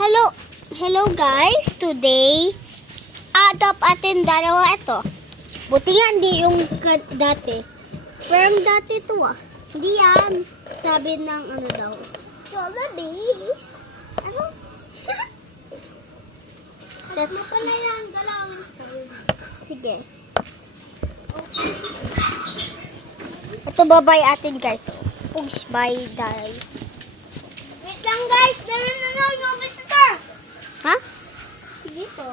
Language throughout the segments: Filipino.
Hello guys, today adopt atin dalawa ito. Buti nga hindi yung dati. Pero yung dati ito hindi yan. Sabi ng ano daw. Baby. Ano? Tatlo pa na yan, galawin. Sige. Ito babay atin guys. Push by die. Wait lang guys, meron na yung visitor. Ha? Sige po.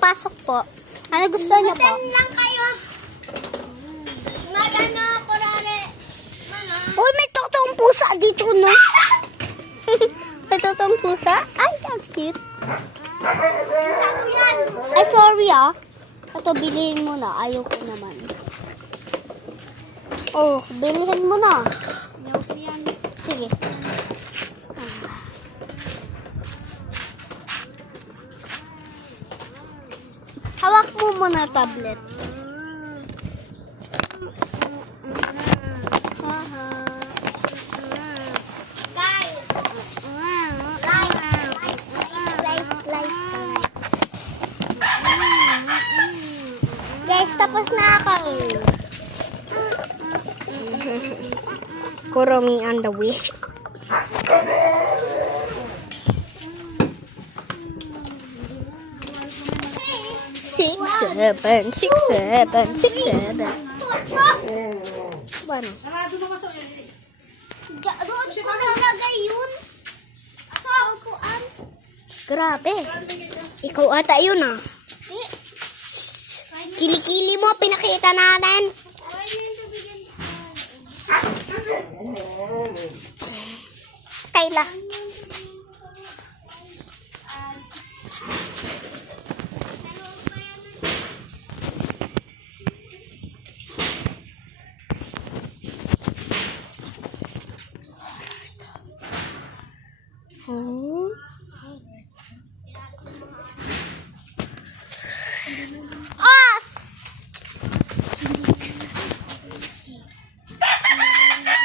Pasok po. Ano gusto niyo po? Matin lang kayo. Magana, kurare. Uy, may totoong pusa dito, no? May totoong pusa? Ay, that's cute. Pusa ko yan. Ay, sorry Ito, bilihin mo na. Ayoko naman. Oh, bilihin mo na. Ayoko yan. Sige. Hawak mo muna tablet. Guys, tapos na ako. Kuromi on the way. 6, 7, 6, 7, 6, 7. Bueno. Doon ko nalagay yun. Upuan. Grabe. Ikaw ata yun Kilikili mo, pinakita natin. Skyla.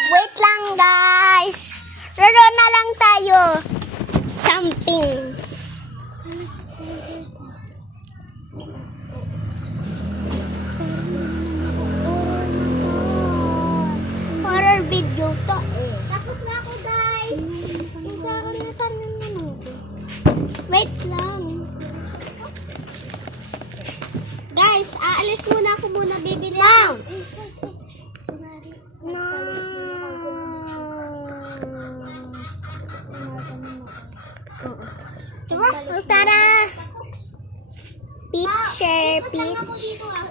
Wait lang guys. Laro na lang tayo. Something. Horror video to Tapos na ako guys. Wait lang. Guys, aalis muna ako bibili. Wow! No. Diba? Tara! Picture.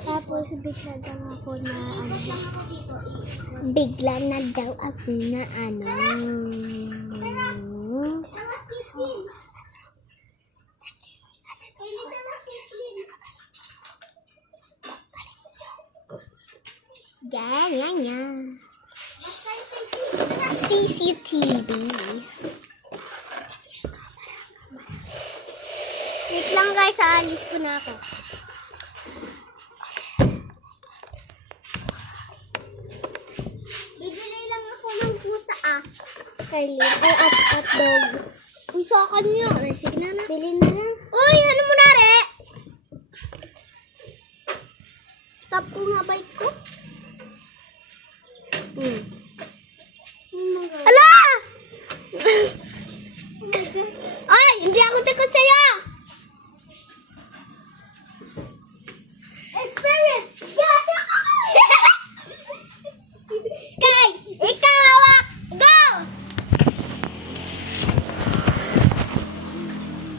Tapos bigla na daw ako na Ganyan. CCTV. Wait lang guys, aalis ko na ako. Bibili lang ako ng pusa Kylie. Ay, at dog. Uy, sa akin yun. Ay, sige na. Bilhin na lang. Uy, ano mo na Stop ko nga bike ko. Ala! Ay, hindi ako takot sa'yo! Spirit! Yes! Sky! Ikaw hawak! Go!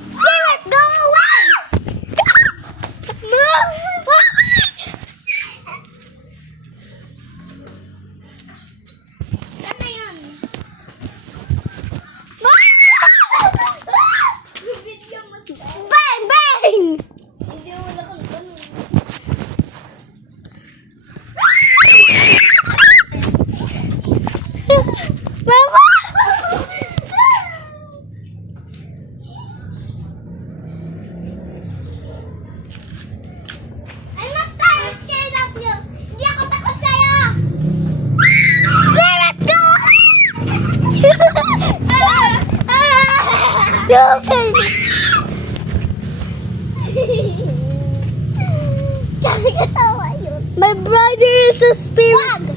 Spirit, go away! Okay. Kasi katawa yun. My brother is a spirit. Wag!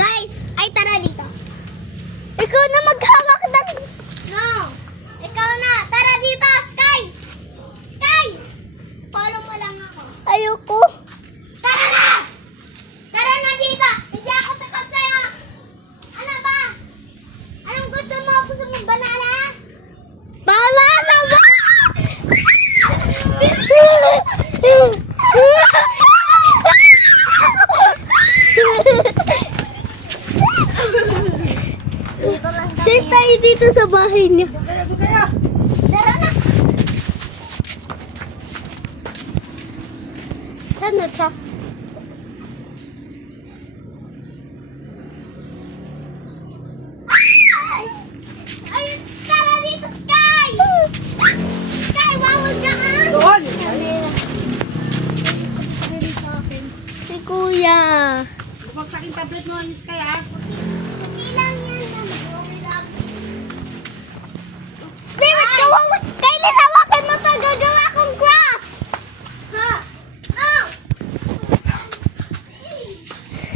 Guys, ay tara dito. Ikaw na maghawak ng... No! Ikaw na! Tara dito, Sky! Sky! Follow mo lang ako. Ayoko. Tara na! Tara na dito! Hindi ako takot sa'yo! Ano ba? Anong gusto mo? Gusto mong banana? Banana ba? Safe tayo dito sa bahay niya. Tara na! Saan na siya? Ay! Tara dito, Sky! Sky, wawag ka ha? Doon! Si Kuya. Huwag sa aking tablet mo, Miss Kaya. Ilang yan naman. Spirit, kawawa! Kailan hawakan mo to? Gagawa akong cross! Ha? Oh!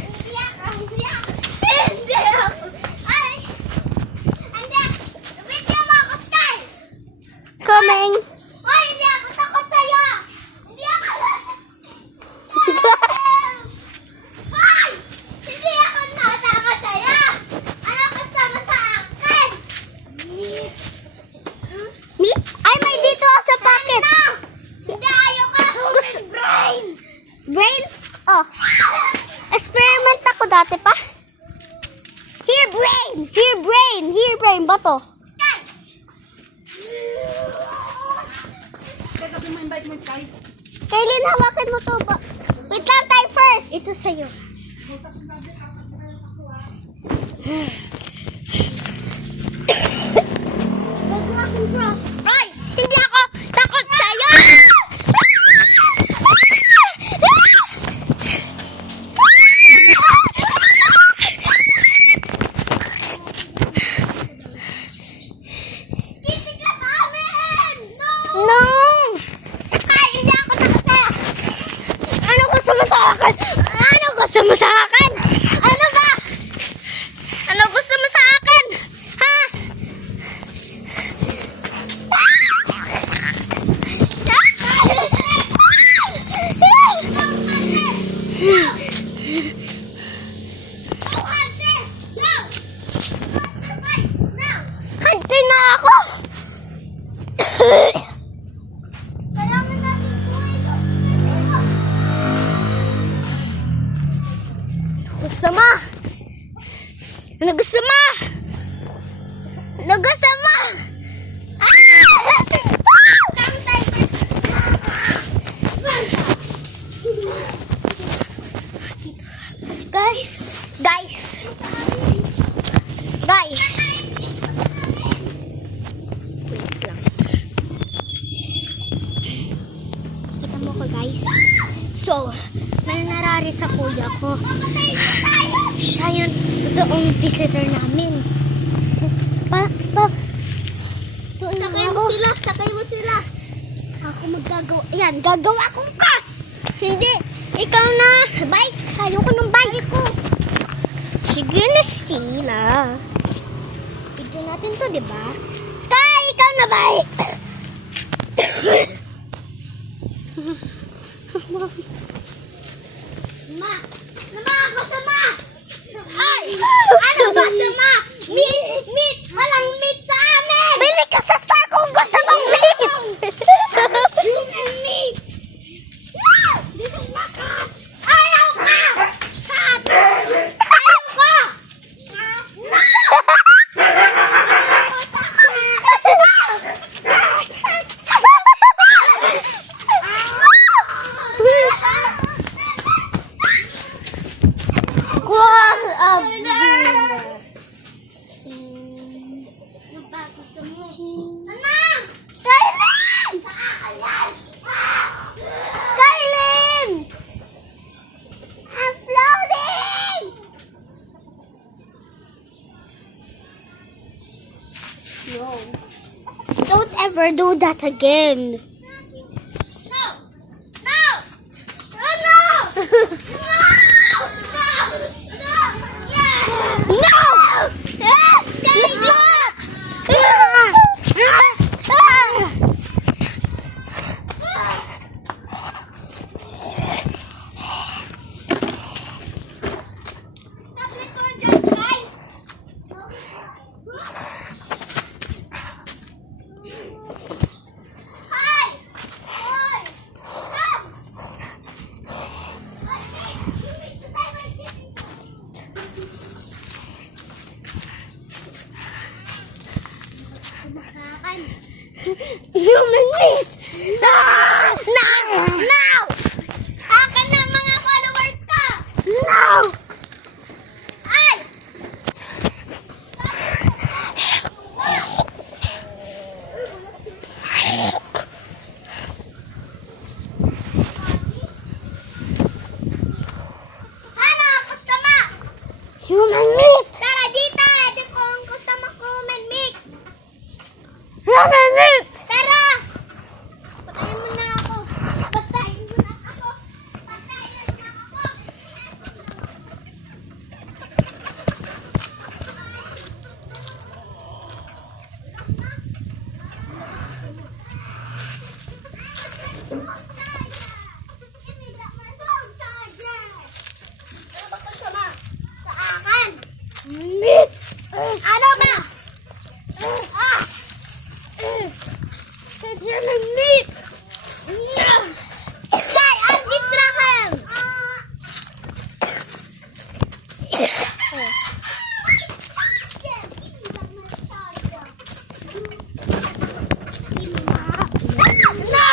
Hindi ako! Hindi ako! Hindi ako! Ay! Hindi! Video mo ako, Sky! Coming! Ay! Hindi ako takot sa'yo! Hindi ako! Ay! Hindi ako natakot sa'yo! Ano kasama sa akin? Meat? Ay, may dito sa pocket. Hindi, ayoko. Gusto... Brain! Brain? Oh. Experiment ako dati pa. Here, brain! Here, brain! Here, brain. Bato. Kaya kasi ma-invite mo, Sky. Kailin, hawakan mo to. Wait lang tayo first. Ito sa'yo. Gagawa kong cross. Ay! Hindi ako takot sa'yo! Kiti ka namin! No! Ay, hindi ako takot sa'yo! Ano gusto mo sa akin? Ano gusto mo sa akin? Ano ba? Ano gusto mo sa akin? Ha? Hunter na ako! Kailangan natin buhay ko. Gusto mo? Ano gusto mo? Ano gusto mo? Guys, guys, guys. Wait lang. Kita mo ko, guys. So, may narari sa kuya ko. Siya yung totoong visitor namin. Sakay mo sila, sakay mo sila. Ako maggagawa. Ayan, gagawa akong cross. Hindi, ikaw na. Bike. Ayoko ng bike ko. Sige na, Stila. Bigyan natin to, di ba? Sky, ikaw na bike. Ma! Nama! Gusto ma! Ay! Ano ba sama? Meat! Meat! Walang meat sa amin! Bili ka sa store kung gusto mong meat! Yung meat! No! This is my cat! Ayaw ka! Cat! Ayaw ka! No. Don't ever do that again. No! No! No! No! No! No! Yes! Stop! Human meat! No! No! No! Akin na mga followers ko! No! Ay! Ano? Kustama! Human meat! Tara dito! Ito ko ang kustama ko human meat! Human meat! Tara! Patayin mo na ako! Patayin mo na ako! Patayin na ako! Sa akin! Meat! Ano ba? Human meat! No! Guy, I'll distract him! No! No!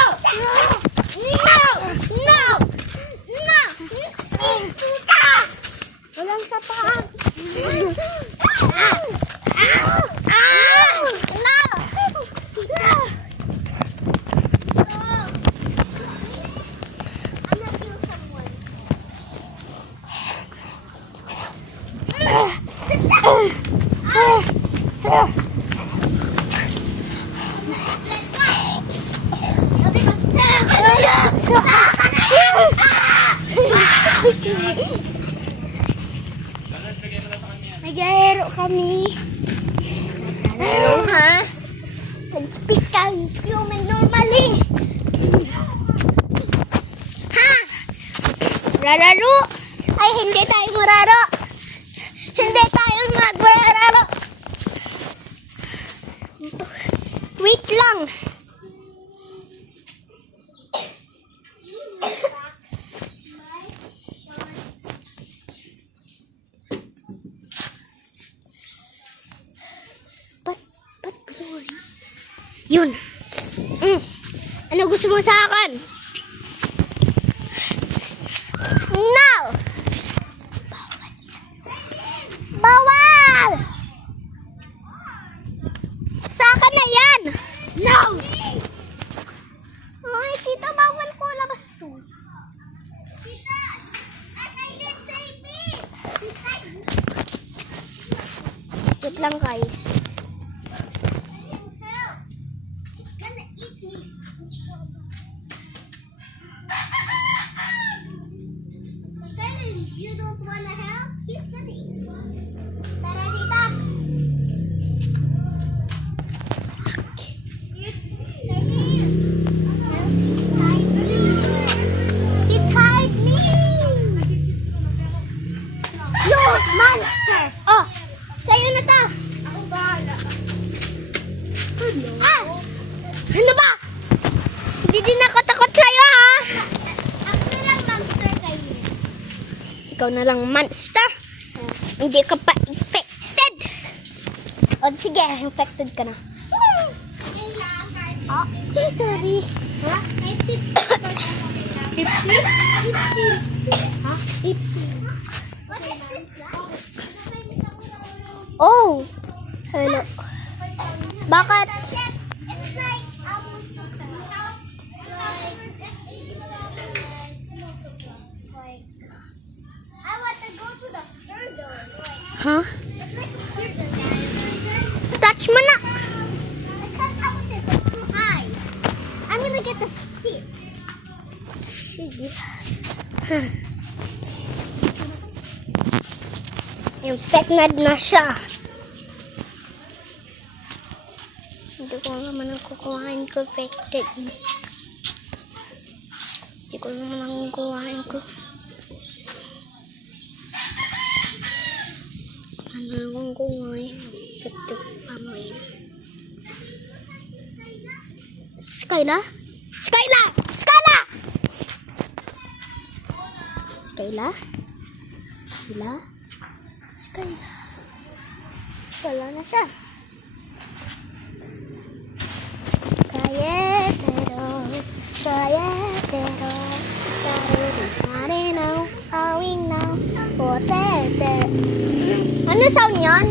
No! No! Walang sapahan! Nag-aero kami. Nag-aero, ha? Nag-speak kami human normally. Ha? Rararo? Ay, hindi tayo mararo. Hindi tayo magrararo. Wait lang. Ba't blurry? Yun. Ano gusto mo sa akin? No! Bawal! Sa akin na yan! No! Ay, tita, bawal ko labas to. Tita! I didn't say me! Wait lang, guys. It's gonna eat me. You don't wanna help? He's gonna eat you. Tara, tita. He tied me. You monster. Oh, sa'yo na to. Ako bahala. Ah! Ano ba? Hindi din ako takot sa'yo, ha? Ako na lang monster kayo. Ikaw na lang monster. Hindi ka pa infected. O sige, infected ka na. Oh, sorry. Ha? Ha? What is this? Oh! Hello. Bakit? It's like, I want to go to the further. Huh? It's like a further. Touch mo na. I can't, I want to Infected na siya. Hindi ko naman ang kukuhain ko infected. Hindi ko naman ang kukuhain ko. Ano yung kukuhain? Infected family. Skyla? Skyla! Skyla! Skyla? Skyla? Skyla? Wala na siya. Cayetero, cayetero, now, awing now, potete. Ano sound yan?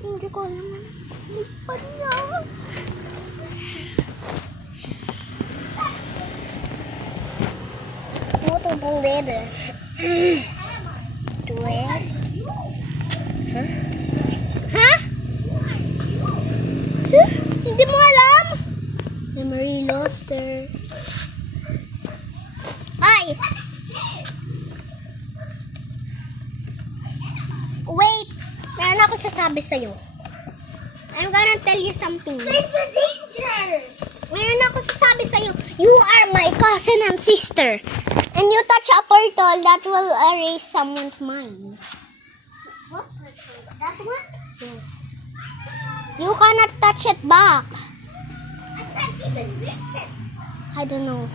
Hindi ko naman ipan niya. Ito pong bebe. Duet. Huh? Ha? Hindi mo alam? Memory lost her. Ay! Wait! Meron ako sasabi sa'yo. I'm gonna tell you something. Save your danger! Meron ako sasabi sa'yo. You are my cousin and sister. And you touch a portal that will erase someone's mind. What portal? That one? Yes. You cannot touch it back. I can't even reach it. I don't know.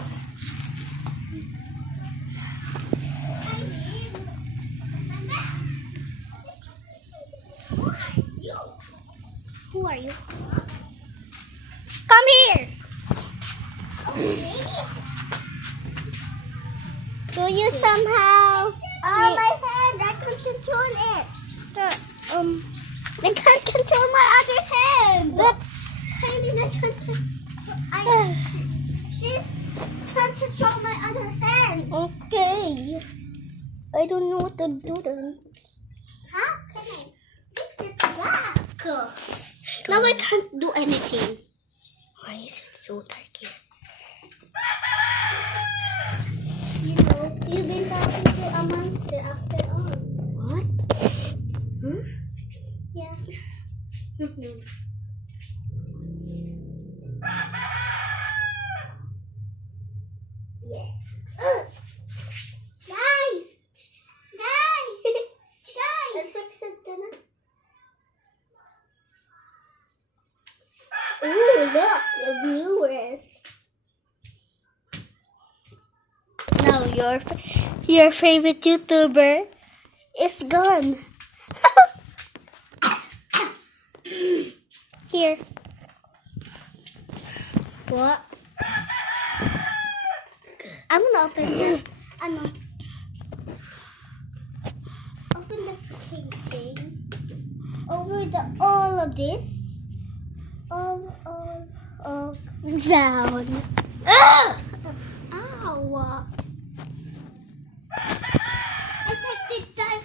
Who are you? Come here. Do you somehow? Oh, my hand! I can't control it. I can't control my other hand. That's maybe not control. Sis can't control my other hand. Okay. I don't know what to do then. How can I fix it back? Now I can't do anything. Why is it so dark here? You know, you've been talking to a monster after all. What? Huh? Yeah. Yeah. Guys! Guys! Guys! Nag-fixed ka na? Ooh, look, the viewers. Now your favorite YouTuber is gone. Here. What? I'm gonna open the open the thing. Over the all of this. All down. Ah! Ow! I take this time.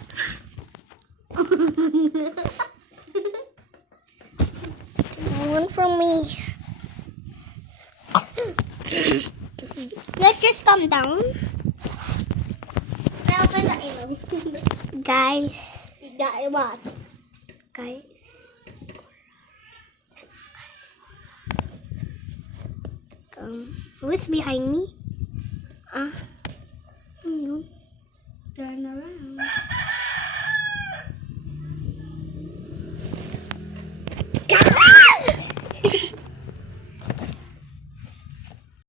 One from me. Let's just calm down. I open the ilong. Guys. What? Guys. Who's behind me?